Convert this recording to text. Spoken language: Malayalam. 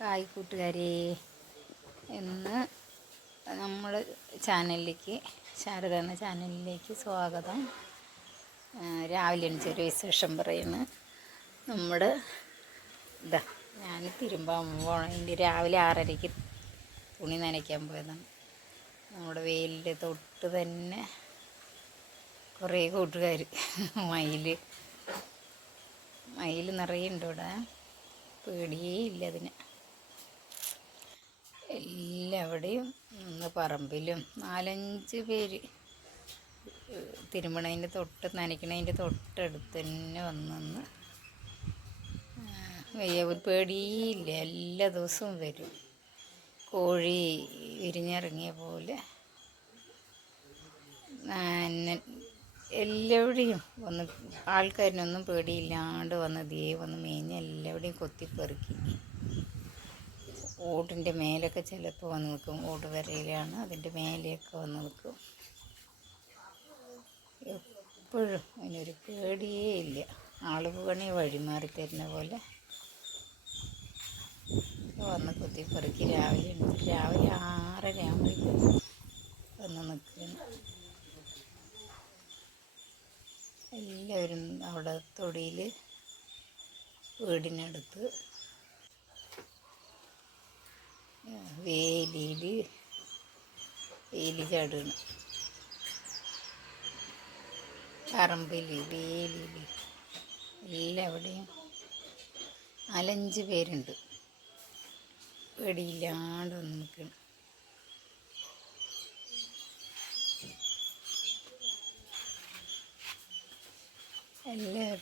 ഹായ് കൂട്ടുകാരെ, ഇന്ന് നമ്മൾ ചാനലിലേക്ക് ശാരദ എന്ന ചാനലിലേക്ക് സ്വാഗതം. രാവിലെ എണീച്ചൊരു വിശേഷം പറയുന്നു. നമ്മുടെ ഞാൻ തിരുമ്പാൻ പോകണമെങ്കിൽ രാവിലെ 6:30 തുണി നനയ്ക്കാൻ പോയതാണ്. നമ്മുടെ വെയിലിൻ്റെ തൊട്ട് തന്നെ കുറേ കൂട്ടുകാർ മയിൽ നിറയെ ഉണ്ട് ഇവിടെ. പേടിയേ ഇല്ല അതിന്. എല്ലാവിടെയും പറമ്പിലും 4-5 പേര് തിരുമണതിൻ്റെ നനയ്ക്കണതിൻ്റെ തൊട്ടടുത്ത് തന്നെ വന്നു. ഒരു പേടിയില്ല, എല്ലാ ദിവസവും വരും. കോഴി വിരിഞ്ഞിറങ്ങിയ പോലെ എല്ലാവിടെയും വന്ന് ആൾക്കാരിനൊന്നും പേടിയില്ലാണ്ട് വന്ന് മേഞ്ഞ് എല്ലാവിടെയും കൊത്തിപ്പെറുക്കി. ഓടിൻ്റെ മേലൊക്കെ ചിലപ്പോൾ വന്ന് നിൽക്കും. ഓട് വരയിലാണ്, അതിൻ്റെ മേലെയൊക്കെ വന്ന് നിൽക്കും. എപ്പോഴും അതിനൊരു പേടിയേ ഇല്ല. ആളുകൾ പണി വഴിമാറി തരുന്ന പോലെ വന്ന് കൊത്തിപ്പെറുക്കി. രാവിലെ 6:30 ആകുമ്പോഴേക്കും വന്ന് നിൽക്കുന്നു. എല്ലാവരും അവിടെ തൊടിയിൽ വീടിനടുത്ത് വേലി ചാടുകയാണ്. പറമ്പിൽ വേലിയിൽ എല്ലാവിടെയും 4-5 പേരുണ്ട്. പേടിയില്ലാണ്ട് വന്ന് നിൽക്കണം. എല്ലാവരും